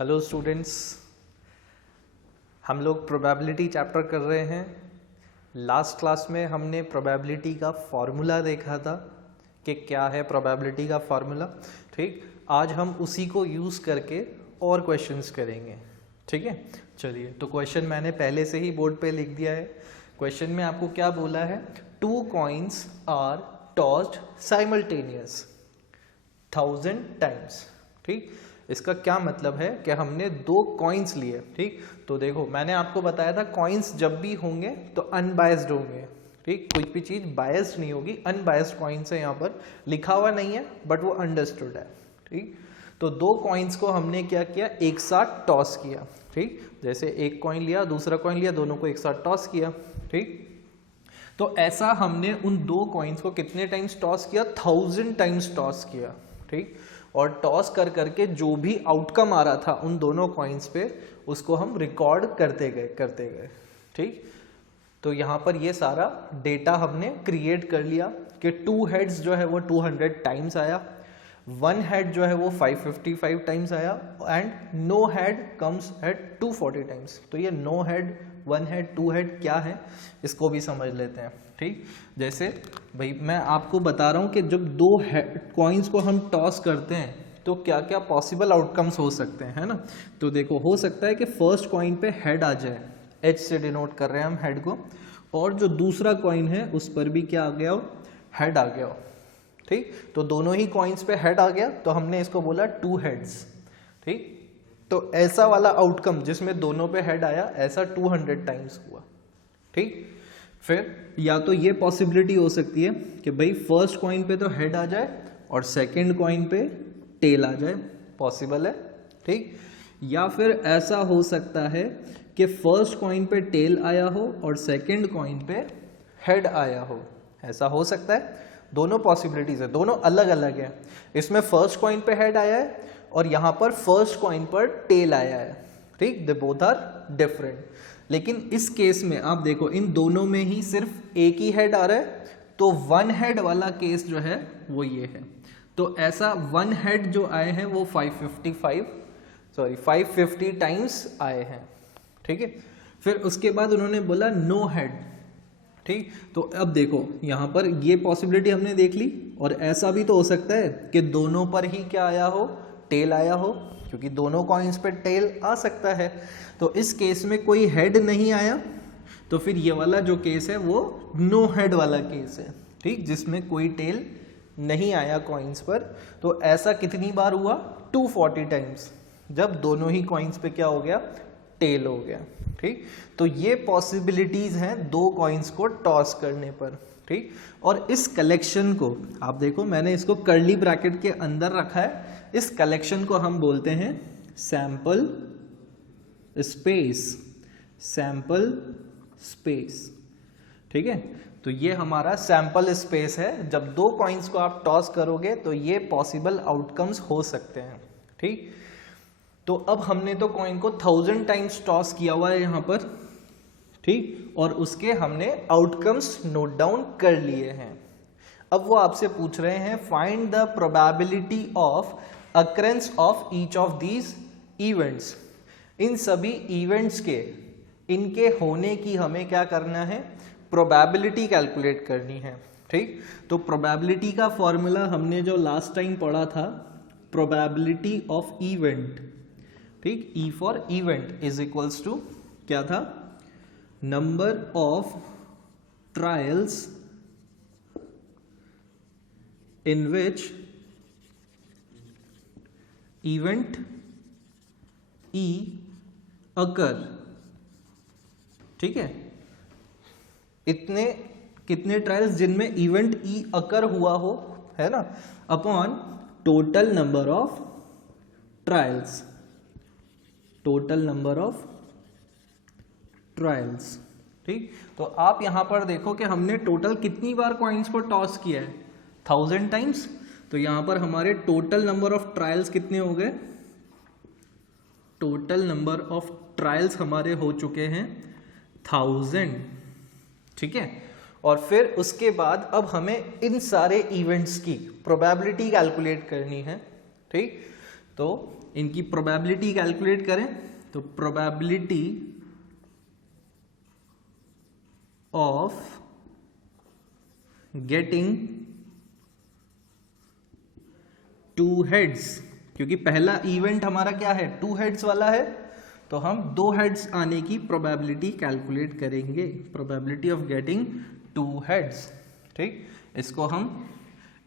Hello students, हम लोग probability chapter कर रहे हैं। लास्ट क्लास में हमने प्रोबेबिलिटी का फॉर्मूला देखा था कि क्या है प्रोबेबिलिटी का फॉर्मूला। ठीक, आज हम उसी को यूज़ करके और क्वेश्चंस करेंगे। ठीक है, चलिए। तो क्वेश्चन मैंने पहले से ही बोर्ड पे लिख दिया है। क्वेश्चन में आपको क्या बोला है? 2 coins are tossed simultaneous 1000 times. ठीक, इसका क्या मतलब है कि हमने 2 कॉइन्स लिए। ठीक, तो देखो मैंने आपको बताया था कॉइन्स जब भी होंगे तो अनबायस्ड होंगे। ठीक, कोई भी चीज़ बायस्ड नहीं होगी, अनबायस्ड कॉइन्स है, यहाँ पर लिखा हुआ नहीं है बट वो अंडरस्टूड है। ठीक, तो 2 कॉइन्स को हमने क्या किया, एक साथ टॉस किया। ठीक, जैसे एक कॉइन लिया, दूसरा कॉइन लिया, दोनों को एक साथ टॉस किया। ठीक, तो ऐसा हमने उन 2 कॉइन्स को कितने टाइम्स टॉस किया? 1000 टाइम्स टॉस किया। ठीक, और टॉस कर करके जो भी आउटकम आ रहा था उन दोनों कॉइन्स पे, उसको हम रिकॉर्ड करते गए। ठीक, तो यहाँ पर ये सारा डेटा हमने क्रिएट कर लिया कि 2 हेड्स जो है वो 200 टाइम्स आया, 1 हेड जो है वो 555 टाइम्स आया, and no head comes at 240 times. तो ये नो हेड, 1 हेड, 2 हेड क्या है, इसको भी समझ लेते हैं। ठीक, जैसे भाई मैं आपको बता रहा हूँ कि जब 2 कॉइन्स को हम टॉस करते हैं तो क्या क्या पॉसिबल आउटकम्स हो सकते हैं, है ना। तो देखो, हो सकता है कि फर्स्ट कॉइन पे हेड आ जाए, एच से डिनोट कर रहे हैं हम हेड को, और जो दूसरा कॉइन है उस पर भी क्या आ गया हो, हेड आ गया हो। ठीक, तो दोनों ही कॉइन्स पे हेड आ गया तो हमने इसको बोला 2 हेड्स। ठीक, तो ऐसा वाला आउटकम जिसमें दोनों पे हेड आया, ऐसा 200 टाइम्स हुआ। ठीक, फिर या तो ये पॉसिबिलिटी हो सकती है कि भाई फर्स्ट कॉइन पे तो हेड आ जाए और सेकंड कॉइन पे टेल आ जाए, पॉसिबल है। ठीक, या फिर ऐसा हो सकता है कि फर्स्ट कॉइन पे टेल आया हो और सेकंड कॉइन पे हेड आया हो, ऐसा हो सकता है। दोनों पॉसिबिलिटीज है, दोनों अलग अलग है। इसमें फर्स्ट कॉइन पे हेड आया है और यहाँ पर फर्स्ट कॉइन पर टेल आया है। ठीक, दे बोथ आर डिफरेंट। लेकिन इस केस में आप देखो, इन दोनों में ही सिर्फ एक ही हेड आ रहा है, तो 1 हेड वाला केस जो है वो ये है। तो ऐसा 1 हेड जो आए हैं वो 550 टाइम्स आए हैं। ठीक है, फिर उसके बाद उन्होंने बोला नो हेड। ठीक, तो अब देखो यहाँ पर ये पॉसिबिलिटी हमने देख ली, और ऐसा भी तो हो सकता है कि दोनों पर ही क्या आया हो, टेल आया हो, क्योंकि दोनों कॉइन्स पे टेल आ सकता है। तो इस केस में कोई हेड नहीं आया, तो फिर ये वाला जो केस है वो नो हेड वाला केस है। ठीक, जिसमें कोई टेल नहीं आया कॉइन्स पर। तो ऐसा कितनी बार हुआ? 240 टाइम्स, जब दोनों ही कॉइन्स पे क्या हो गया, टेल हो गया। ठीक, तो ये पॉसिबिलिटीज हैं 2 कॉइन्स को टॉस करने पर। ठीक, और इस कलेक्शन को आप देखो, मैंने इसको कर्ली ब्रैकेट के अंदर रखा है। इस कलेक्शन को हम बोलते हैं सैंपल स्पेस। सैंपल स्पेस, ठीक है। तो ये हमारा सैंपल स्पेस है। जब 2 कॉइन्स को आप टॉस करोगे तो ये पॉसिबल आउटकम्स हो सकते हैं। ठीक, तो अब हमने तो कॉइन को 1000 टाइम्स टॉस किया हुआ है यहाँ पर। ठीक, और उसके हमने आउटकम्स नोट डाउन कर लिए हैं। अब वो आपसे पूछ रहे हैं find the probability of occurrence of each of these events. इन सभी इवेंट्स के, इनके होने की हमें क्या करना है, प्रोबेबिलिटी कैलकुलेट करनी है। ठीक, तो प्रोबेबिलिटी का फॉर्मूला हमने जो लास्ट टाइम पढ़ा था, प्रोबेबिलिटी ऑफ इवेंट। ठीक, E for event is equals to क्या था, number of trials in which event E occur। ठीक है, इतने कितने ट्रायल्स जिनमें इवेंट E occur हुआ हो, है ना, upon total number of trials. Total number of trials. ठीक, तो आप यहां पर देखो कि हमने टोटल कितनी बार कॉइन्स को टॉस किया है, 1000 टाइम्स। तो यहां पर हमारे टोटल नंबर ऑफ ट्रायल्स कितने हो गए, टोटल नंबर ऑफ ट्रायल्स हमारे हो चुके हैं 1000। ठीक है, और फिर उसके बाद अब हमें इन सारे इवेंट्स की प्रोबेबिलिटी कैलकुलेट करनी है। ठीक, तो इनकी प्रोबेबिलिटी कैलकुलेट करें तो प्रोबेबिलिटी ऑफ गेटिंग 2 हेड्स, क्योंकि पहला इवेंट हमारा क्या है 2 हेड्स वाला है, तो हम 2 हेड्स आने की प्रोबेबिलिटी कैलकुलेट करेंगे, प्रोबेबिलिटी ऑफ गेटिंग 2 हेड्स। ठीक, इसको हम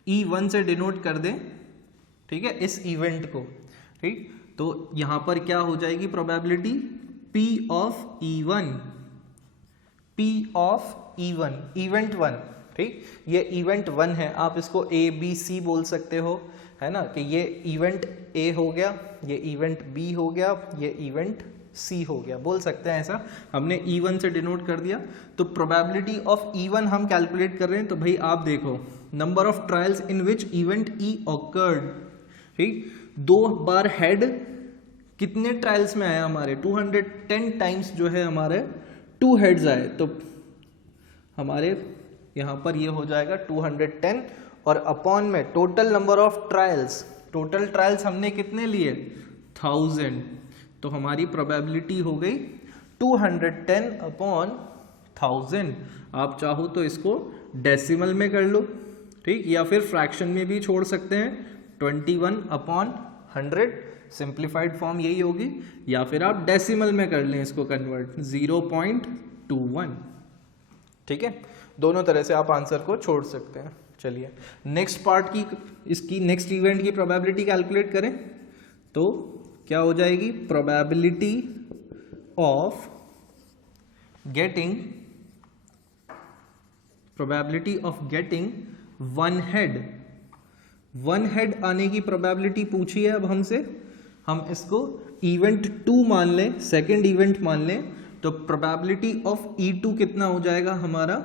E1 से डिनोट कर दें, ठीक है, इस इवेंट को। ठीक, तो यहां पर क्या हो जाएगी probability P of E1, P of E1, event 1। ठीक, ये इवेंट 1 है, आप इसको A B C बोल सकते हो, है ना, कि ये इवेंट A हो गया, ये इवेंट B हो गया, ये इवेंट C हो गया, बोल सकते हैं ऐसा। हमने E1 से डिनोट कर दिया। तो प्रोबेबिलिटी ऑफ E1 हम कैलकुलेट कर रहे हैं, तो भाई आप देखो number of trials in which event E awkward. ठीक, 2 बार हेड कितने ट्रायल्स में आया हमारे 210 टाइम्स जो है हमारे 2 हेड्स आए, तो हमारे यहां पर ये हो जाएगा 210 और अपॉन में total number of trials, total trials हमने कितने लिए 1000, तो हमारी प्रोबेबिलिटी हो गई 210 अपॉन 1000। आप चाहो तो इसको डेसिमल में कर लो, ठीक, या फिर फ्रैक्शन में भी छोड़ सकते हैं, 21 अपॉन 100 सिंप्लीफाइड फॉर्म यही होगी, या फिर आप डेसिमल में कर लें इसको कन्वर्ट 0.21। ठीक है, दोनों तरह से आप आंसर को छोड़ सकते हैं। चलिए नेक्स्ट पार्ट की, इसकी नेक्स्ट इवेंट की प्रोबेबिलिटी कैलकुलेट करें तो क्या हो जाएगी प्रोबेबिलिटी ऑफ गेटिंग 1 हेड आने की प्रोबेबिलिटी पूछी है अब हमसे, हम इसको इवेंट 2 मान लें, सेकेंड इवेंट मान लें, तो प्रोबेबिलिटी ऑफ E2 कितना हो जाएगा हमारा,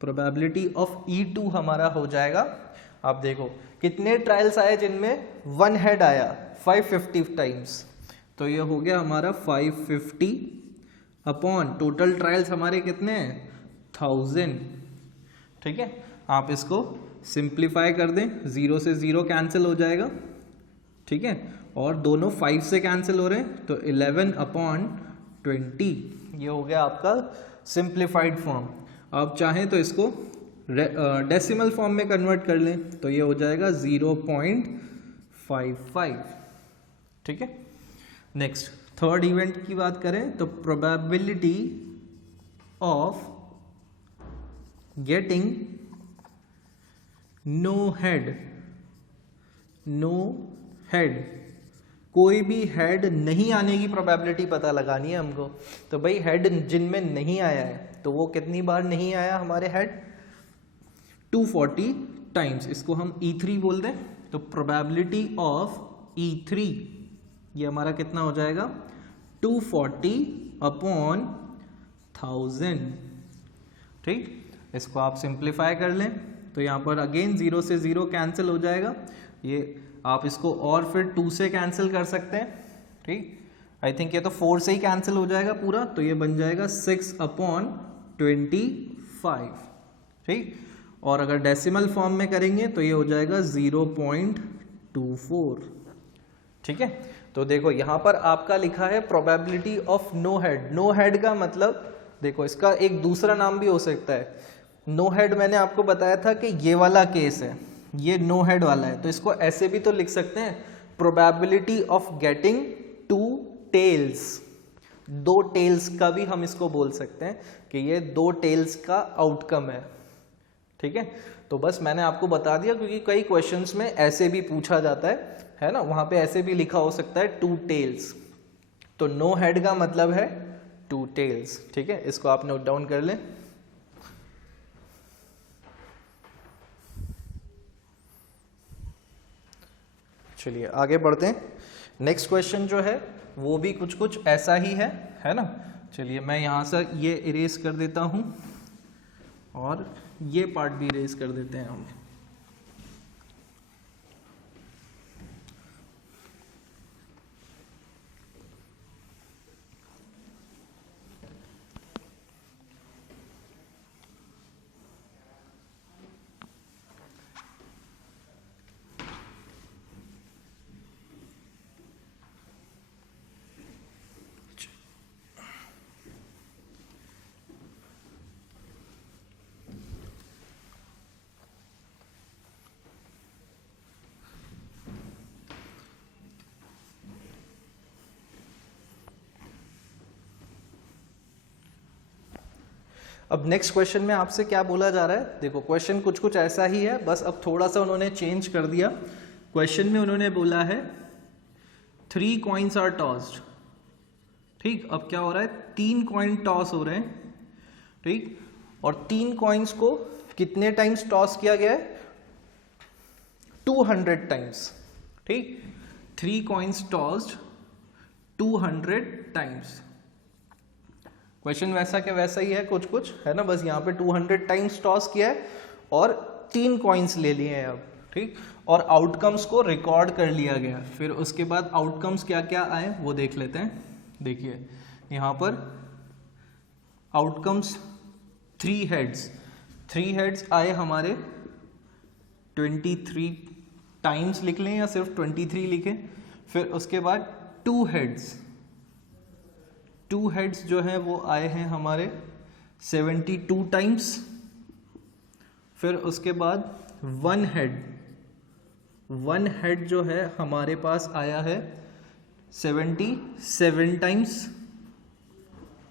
प्रोबेबिलिटी ऑफ E2 हमारा हो जाएगा, आप देखो कितने ट्रायल्स आए जिनमें 1 हेड आया 550 टाइम्स, तो ये हो गया हमारा 550 अपॉन टोटल ट्रायल्स हमारे कितने हैं 1000। ठीक है, आप इसको सिंप्लीफाई कर दें, 0 से 0 कैंसिल हो जाएगा, ठीक है, और दोनों 5 से कैंसिल हो रहे हैं, तो 11 अपॉन 20, ये हो गया आपका सिंप्लीफाइड फॉर्म। आप चाहें तो इसको डेसिमल फॉर्म में कन्वर्ट कर लें, तो ये हो जाएगा 0.55। ठीक है, नेक्स्ट थर्ड इवेंट की बात करें तो probability of getting no head, कोई भी हेड नहीं आने की प्रोबेबिलिटी पता लगानी है हमको, तो भाई हेड जिनमें नहीं आया है तो वो कितनी बार नहीं आया हमारे हेड 240 टाइम्स, इसको हम E3 बोल दें, तो प्रोबेबिलिटी ऑफ E3 ये हमारा कितना हो जाएगा 240 अपॉन 1000। ठीक, इसको आप सिंप्लीफाई कर लें तो यहाँ पर अगेन 0 से 0 कैंसिल हो जाएगा, ये आप इसको और फिर 2 से कैंसिल कर सकते हैं। ठीक, आई थिंक ये तो 4 से ही कैंसिल हो जाएगा पूरा, तो ये बन जाएगा 6 अपॉन 25। ठीक, और अगर डेसिमल फॉर्म में करेंगे तो ये हो जाएगा 0.24। ठीक है, तो देखो यहाँ पर आपका लिखा है probability of no head. No head का मतलब देखो इसका एक दूसरा नाम भी हो सकता है, नो हेड मैंने आपको बताया था कि ये वाला केस है, ये नो हेड वाला है, तो इसको ऐसे भी तो लिख सकते हैं probability of getting 2 tails, 2 tails का भी हम इसको बोल सकते हैं कि ये 2 टेल्स का आउटकम है। ठीक है, तो बस मैंने आपको बता दिया क्योंकि कई क्वेश्चंस में ऐसे भी पूछा जाता है ना, वहां पे ऐसे भी लिखा हो सकता है 2 टेल्स, तो नो हेड का मतलब है 2 टेल्स। ठीक है, इसको आप नोट डाउन कर लें। चलिए आगे बढ़ते हैं, नेक्स्ट क्वेश्चन जो है वो भी कुछ कुछ ऐसा ही है ना। चलिए मैं यहाँ से ये इरेज कर देता हूँ और ये पार्ट भी इरेज कर देते हैं हम। अब नेक्स्ट क्वेश्चन में आपसे क्या बोला जा रहा है, देखो क्वेश्चन कुछ कुछ ऐसा ही है, बस अब थोड़ा सा उन्होंने चेंज कर दिया। क्वेश्चन में उन्होंने बोला है 3 कॉइन्स आर टॉस्ड, ठीक। अब क्या हो रहा है, 3 कॉइन टॉस हो रहे हैं, ठीक। और 3 कॉइन्स को कितने टाइम्स टॉस किया गया है, 200 टाइम्स, ठीक। 3 कॉइन्स टॉस्ड 200 टाइम्स। क्वेश्चन वैसा के वैसा ही है, कुछ कुछ है ना, बस यहाँ पे 200 टाइम्स टॉस किया है और 3 कॉइन्स ले लिए हैं अब, ठीक। और आउटकम्स को रिकॉर्ड कर लिया गया। फिर उसके बाद आउटकम्स क्या क्या आए वो देख लेते हैं। देखिए यहाँ पर आउटकम्स 3 हेड्स आए हमारे 23 टाइम्स लिख लें या सिर्फ 23 लिखें। फिर उसके बाद 2 हेड्स जो हैं वो आए हैं हमारे 72 टाइम्स। फिर उसके बाद 1 हेड जो है हमारे पास आया है 77 टाइम्स।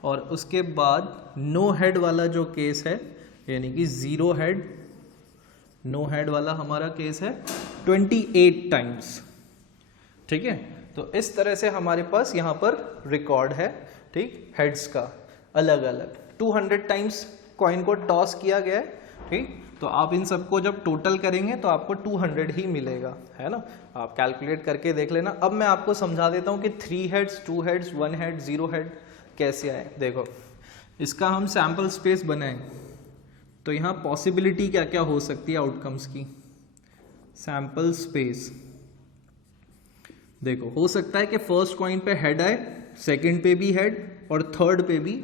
और उसके बाद नो हेड वाला जो केस है, यानी कि 0 हेड, नो हेड वाला हमारा केस है 28 टाइम्स, ठीक है। तो इस तरह से हमारे पास यहाँ पर रिकॉर्ड है, ठीक, हेड्स का अलग अलग 200 टाइम्स कॉइन को टॉस किया गया है, ठीक। तो आप इन सबको जब टोटल करेंगे तो आपको 200 ही मिलेगा, है ना। आप कैलकुलेट करके देख लेना। अब मैं आपको समझा देता हूँ कि 3 हेड्स, 2 हेड्स, 1 हेड, 0 हेड कैसे आए। देखो इसका हम सैम्पल स्पेस बनाएं तो यहाँ पॉसिबिलिटी क्या क्या हो सकती है आउटकम्स की। सैम्पल स्पेस देखो, हो सकता है कि फर्स्ट कॉइन पे हेड आए, सेकंड पे भी हेड और थर्ड पे भी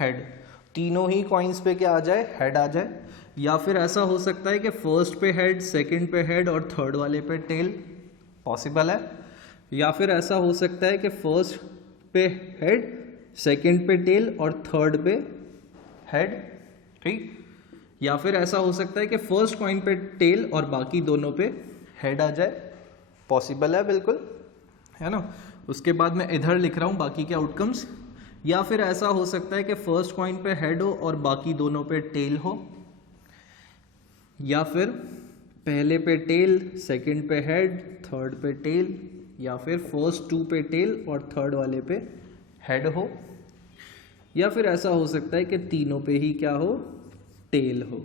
हेड, तीनों ही कॉइन्स पे क्या आ जाए, हेड आ जाए। या फिर ऐसा हो सकता है कि फर्स्ट पे हेड, सेकंड पे हेड और थर्ड वाले पे टेल, पॉसिबल है। या फिर ऐसा हो सकता है कि फर्स्ट पे हेड, सेकंड पे टेल और थर्ड पे हेड, ठीक। या फिर ऐसा हो सकता है कि फर्स्ट कॉइन पे टेल और बाकी दोनों पे हेड आ जाए, पॉसिबल है बिल्कुल, है ना। उसके बाद मैं इधर लिख रहा हूँ बाकी के आउटकम्स। या फिर ऐसा हो सकता है कि फर्स्ट कॉइन पे हेड हो और बाकी दोनों पे टेल हो। या फिर पहले पे टेल, सेकंड पे हेड, थर्ड पे टेल, या फिर फर्स्ट 2 पे टेल और थर्ड वाले पे हेड हो। या फिर ऐसा हो सकता है कि तीनों पे ही क्या हो, टेल हो,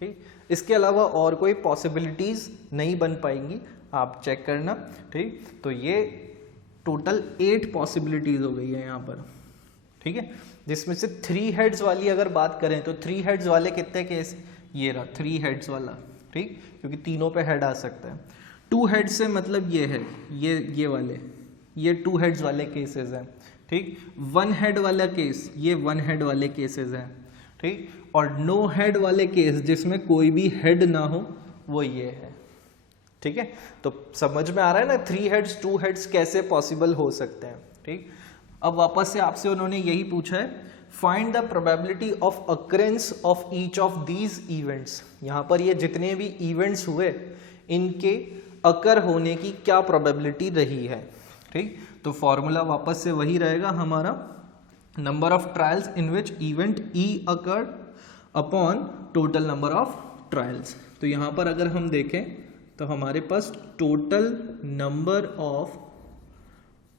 ठीक। इसके अलावा और कोई पॉसिबिलिटीज नहीं बन पाएंगी, आप चेक करना, ठीक। तो ये टोटल 8 पॉसिबिलिटीज हो गई है यहाँ पर, ठीक है। जिसमें से 3 हेड्स वाली अगर बात करें तो 3 हेड्स वाले कितने केस, ये रहा 3 हेड्स वाला, ठीक, क्योंकि तीनों पे हेड आ सकता है। 2 हेड्स से मतलब ये है, ये वाले, ये 2 हेड्स वाले केसेस हैं, ठीक। 1 हेड वाला केस, ये 1 हेड वाले केसेस हैं, ठीक। और नो हेड वाले केस जिसमें कोई भी हेड ना हो, वो ये है, ठीक है। तो समझ में आ रहा है ना 3 हेड्स 2 हेड्स कैसे पॉसिबल हो सकते हैं, ठीक। अब वापस से आपसे उन्होंने यही पूछा है, find the probability of occurrence of each of these events. यहाँ पर ये जितने भी इवेंट्स हुए इनके अकर होने की क्या प्रोबेबिलिटी रही है, ठीक। तो फॉर्मूला वापस से वही रहेगा हमारा, number of trials in which event E occurred upon total number of trials. तो यहाँ पर अगर हम देखें तो हमारे पास टोटल नंबर ऑफ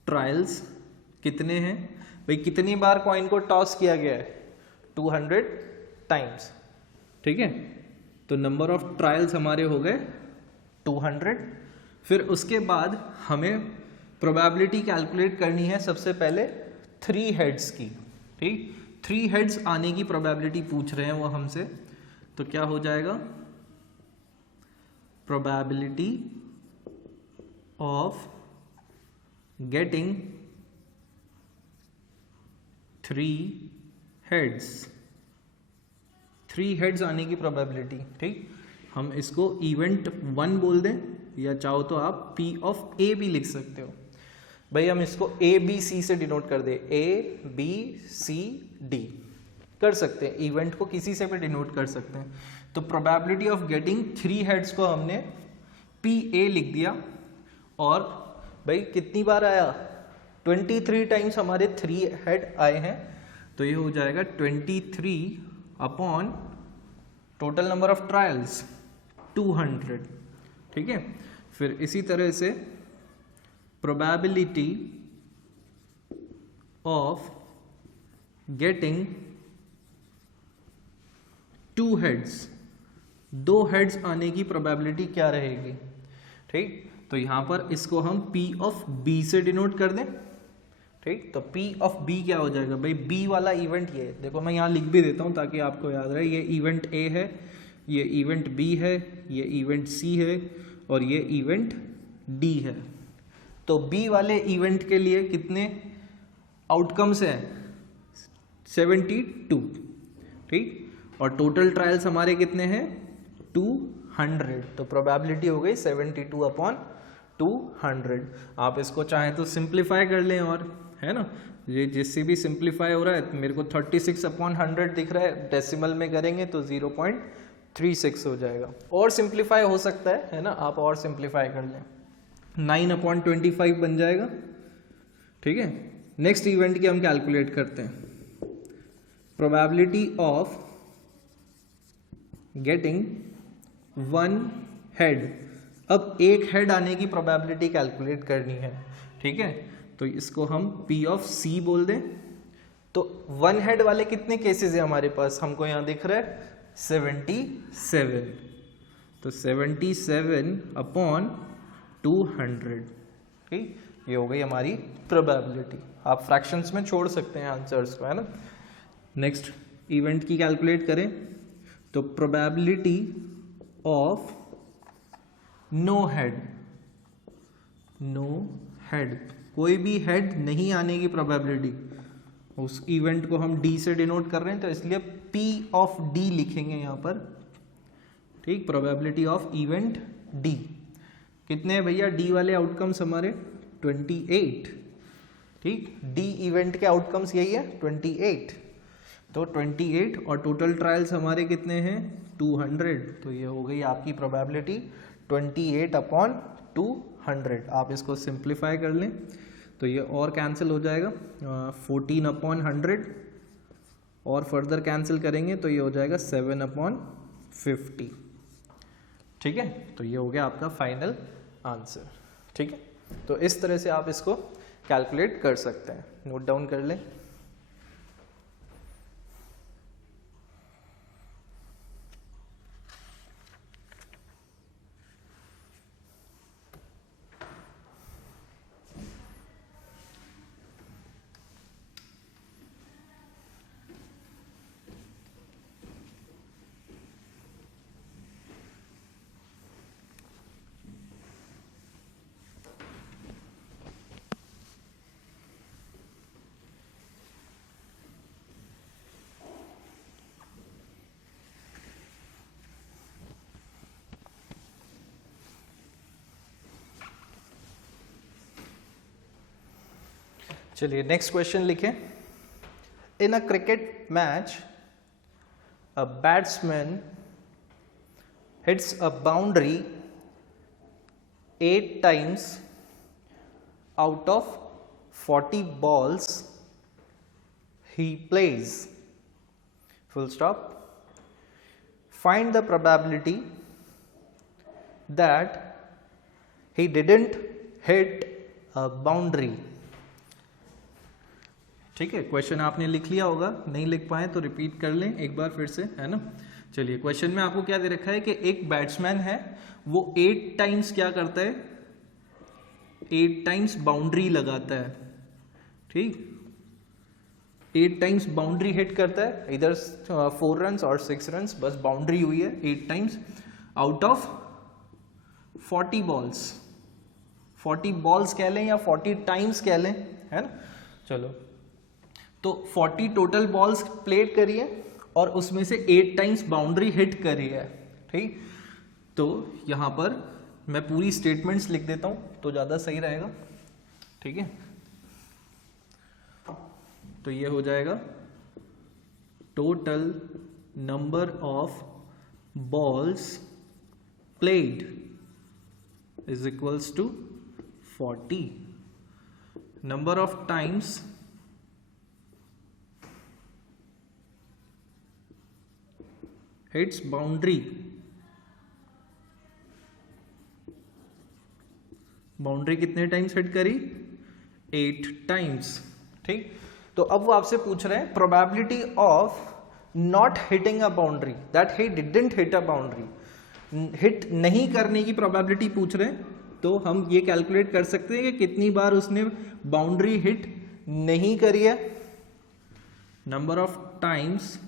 ट्रायल्स कितने हैं भाई, कितनी बार कॉइन को टॉस किया गया है, 200 टाइम्स, ठीक है। तो नंबर ऑफ ट्रायल्स हमारे हो गए 200। फिर उसके बाद हमें प्रोबेबिलिटी कैलकुलेट करनी है सबसे पहले 3 हेड्स की, ठीक। 3 हेड्स आने की प्रोबेबिलिटी पूछ रहे हैं वो हमसे, तो क्या हो जाएगा, probability of getting 3 heads, 3 heads आने की प्रोबेबिलिटी, ठीक। हम इसको इवेंट 1 बोल दें, या चाहो तो आप P ऑफ A भी लिख सकते हो भाई। हम इसको ABC से डिनोट कर दे, ABCD कर सकते हैं, इवेंट को किसी से भी डिनोट कर सकते हैं। तो प्रोबेबिलिटी ऑफ गेटिंग 3 हेड्स को हमने PA लिख दिया। और भाई कितनी बार आया, 23 टाइम्स हमारे 3 हेड आए हैं, तो ये हो जाएगा 23 upon total number of trials 200, ठीक है। फिर इसी तरह से probability of getting 2 heads, 2 heads आने की प्रोबेबिलिटी क्या रहेगी, ठीक। तो यहां पर इसको हम P ऑफ B से डिनोट कर दें, ठीक। तो P ऑफ B क्या हो जाएगा भाई, B वाला इवेंट ये है, देखो मैं यहाँ लिख भी देता हूँ ताकि आपको याद रहे, ये इवेंट A है, ये इवेंट B है, ये इवेंट C है और ये इवेंट D है। तो B वाले इवेंट के लिए कितने आउटकम्स हैं, 72, ठीक। और टोटल ट्रायल्स हमारे कितने हैं, 200। तो प्रोबेबिलिटी हो गई 72 अपॉन 200। आप इसको चाहें तो सिंप्लीफाई कर लें, और है ना, ये जिससे भी सिंप्लीफाई हो रहा है, मेरे को 36 अपॉन 100 दिख रहा है, डेसिमल में करेंगे तो 0.36 हो जाएगा। और सिंप्लीफाई हो सकता है ना, आप और सिंप्लीफाई कर लें, 9 अपॉन 25 बन जाएगा, ठीक है। नेक्स्ट इवेंट की हम कैलकुलेट करते हैं, प्रोबेबिलिटी ऑफ गेटिंग 1 हेड। अब एक हेड आने की प्रोबेबिलिटी कैलकुलेट करनी है, ठीक है। तो इसको हम P ऑफ C बोल दें। तो 1 हेड वाले कितने केसेस है हमारे पास, हमको यहाँ दिख रहा है 77। तो 77 अपॉन 200, ठीक। ये हो गई हमारी प्रोबेबिलिटी। आप फ्रैक्शंस में छोड़ सकते हैं आंसर्स को, है ना। नेक्स्ट इवेंट की कैलकुलेट करें, तो probability of no head, no head, कोई भी हेड नहीं आने की प्रोबेबिलिटी, उस इवेंट को हम D से डिनोट कर रहे हैं तो इसलिए P ऑफ D लिखेंगे यहाँ पर, ठीक। प्रोबेबिलिटी ऑफ इवेंट D कितने हैं भैया, D वाले आउटकम्स हमारे 28, ठीक। D इवेंट के आउटकम्स यही है 28, तो 28 और टोटल ट्रायल्स हमारे कितने हैं 200। तो ये हो गई आपकी प्रोबेबिलिटी 28 अपॉन 200। आप इसको सिंप्लीफाई कर लें तो ये और कैंसिल हो जाएगा, 14 अपॉन 100 और फर्दर कैंसिल करेंगे तो ये हो जाएगा 7 अपॉन 50, ठीक है। तो ये हो गया आपका फाइनल आंसर, ठीक है। तो इस तरह से आप इसको कैलकुलेट कर सकते हैं, नोट डाउन कर लें। चलिए नेक्स्ट क्वेश्चन लिखें। In a cricket match a batsman hits a boundary 8 times out of 40 balls he plays, full stop. Find the probability that he didn't hit a boundary. ठीक है, question आपने लिख लिया होगा, नहीं लिख पाए तो रिपीट कर लें एक बार फिर से, है ना। चलिए क्वेश्चन में आपको क्या दे रखा है कि एक बैट्समैन है, वो 8 टाइम्स क्या करता है, 8 टाइम्स बाउंड्री लगाता है, ठीक। 8 टाइम्स बाउंड्री हिट करता है, इधर 4 रन्स और 6 रन्स, बस बाउंड्री हुई है 8 times out of 40 balls. 40 balls कह लें या 40 टाइम्स कह लें, है ना। चलो तो 40 टोटल बॉल्स प्लेट करिए और उसमें से 8 टाइम्स बाउंड्री हिट करी है, ठीक। तो यहां पर मैं पूरी स्टेटमेंट्स लिख देता हूं तो ज़्यादा सही रहेगा, ठीक है। तो ये हो जाएगा total number of balls played is equals to 40, number of times hits boundary, boundary कितने टाइम्स हिट करी? 8 टाइम्स। ठीक, तो अब वो आपसे पूछ रहे हैं probability of not hitting a boundary, that he didn't hit a boundary, hit नहीं करने की प्रोबेबिलिटी पूछ रहे हैं। तो हम ये कैलकुलेट कर सकते हैं कि कितनी बार उसने बाउंड्री हिट नहीं करी है, number of times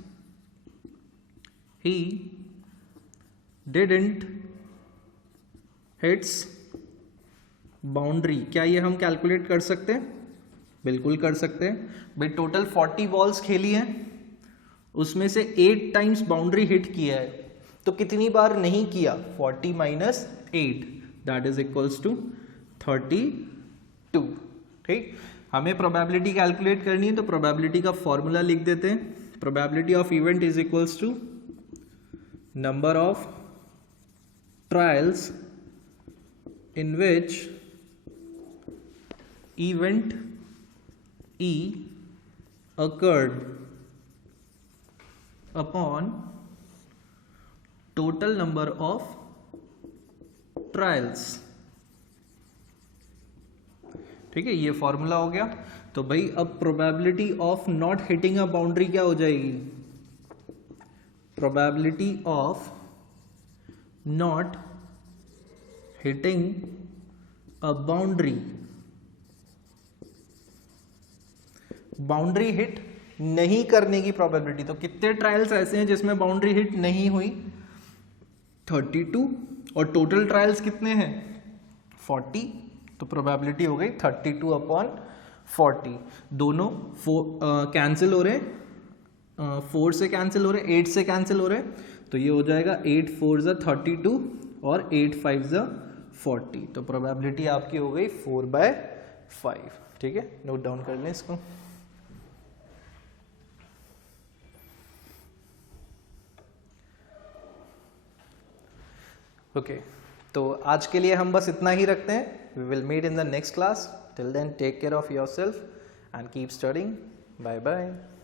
he didn't hits boundary. क्या ये हम कैलकुलेट कर सकते हैं? बिल्कुल कर सकते हैं भाई। टोटल 40 बॉल्स खेली हैं, उसमें से 8 टाइम्स बाउंड्री हिट किया है, तो कितनी बार नहीं किया? 40 minus 8, that is equals to 32। ठीक, हमें प्रोबेबिलिटी कैलकुलेट करनी है, तो प्रोबेबिलिटी का फॉर्मूला लिख देते हैं। Probability of event is equals to number of trials in which event E occurred upon total number of trials। ठीक है, ये फॉर्मूला हो गया। तो भाई अब probability of not hitting a boundary क्या हो जाएगी? Probability of not hitting a boundary, boundary hit नहीं करने की प्रोबेबिलिटी। तो कितने ट्रायल्स ऐसे हैं जिसमें बाउंड्री हिट नहीं हुई? 32, और टोटल ट्रायल्स कितने हैं? 40, तो प्रोबेबिलिटी हो गई 32/40। दोनों कैंसिल हो रहे, 4 से कैंसिल हो रहे, 8 से कैंसिल हो रहे, तो ये हो जाएगा 8 4 ज़ा 32 और 8 5 ज़ा 40। तो प्रोबेबिलिटी आपकी हो गई 4/5। ठीक है, नोट डाउन कर लें इसको। ओके, तो आज के लिए हम बस इतना ही रखते हैं। We will meet in the next class. Till then take care of yourself and keep studying. Bye bye.